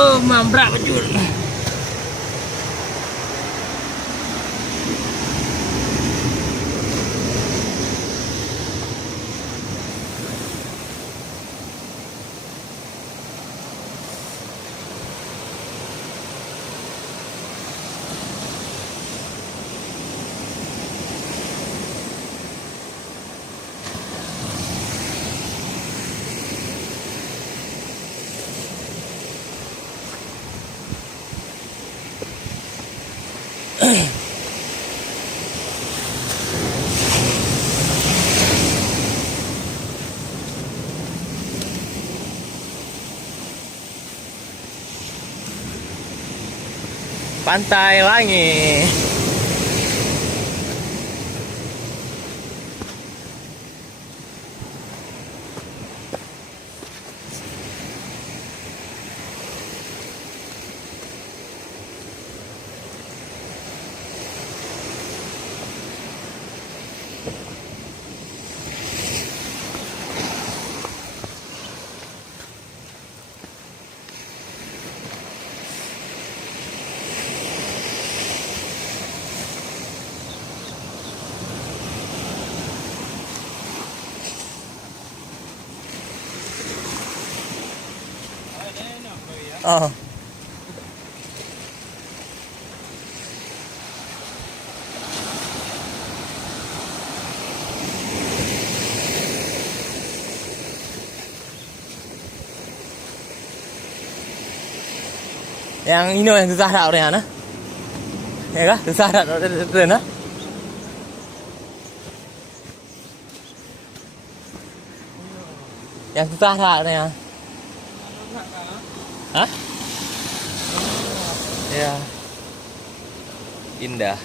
Oh, mambrak bajul. Pantai Langi. Oh. Yang ini yang susah tak orangnya, nah? Ya kah? Susah tak orangnya, nah? Yang susah tak orangnya? Hah? Ya. Indah.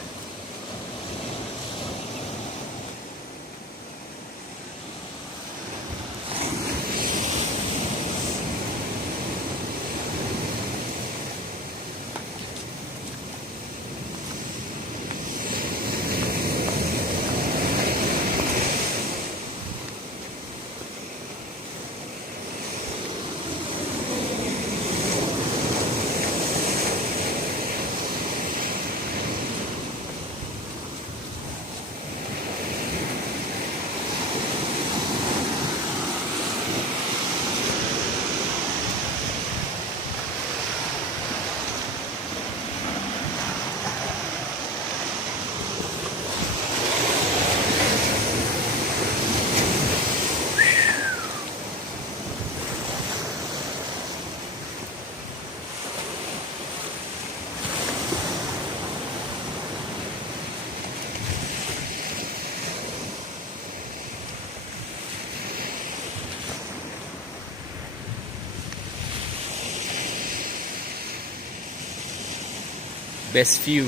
Best view.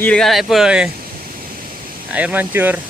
Ih, dekat apa? Air mancur.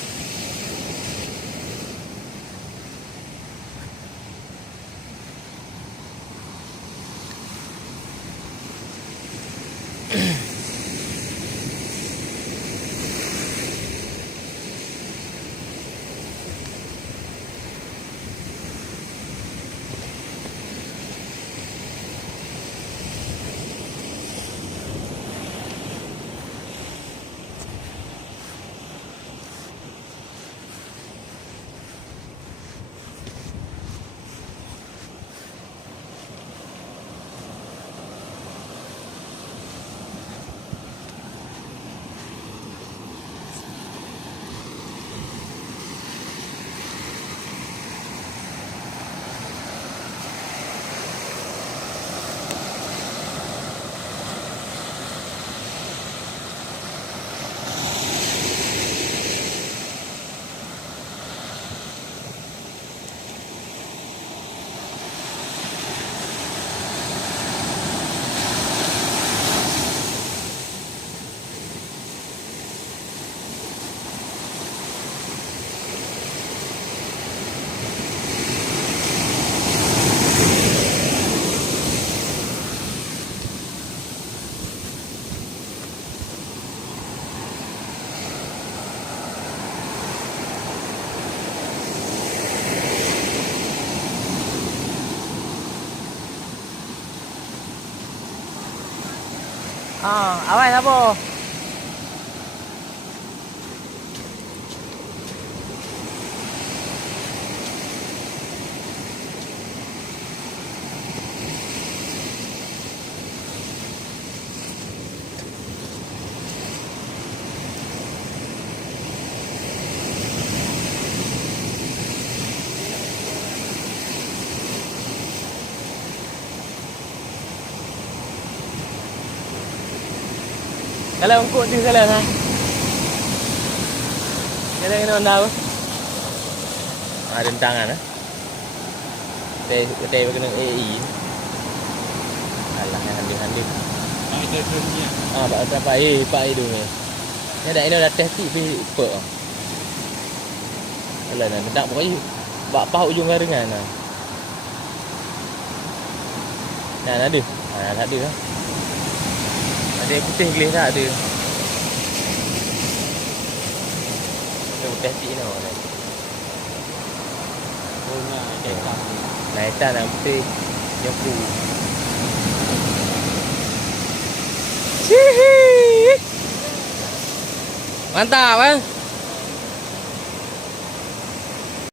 Awas apa? Kalau ungkut tu salah ha. Kalau kena onda apa? Rentangan ah. Kita kena AE. Alah yang handil-handil. Ada dunia. Pak sampai pak itu ni. Ni dah ini dah test pi pe. Alah nak tak pokoknya bak pah ujung garingan nah. Nah ada. Tak ada lah. Ada yang putih gelis tak ada. Kita test ni noh. Bunga hitam. Nah hitam nak putih nyapu. Mantap ah.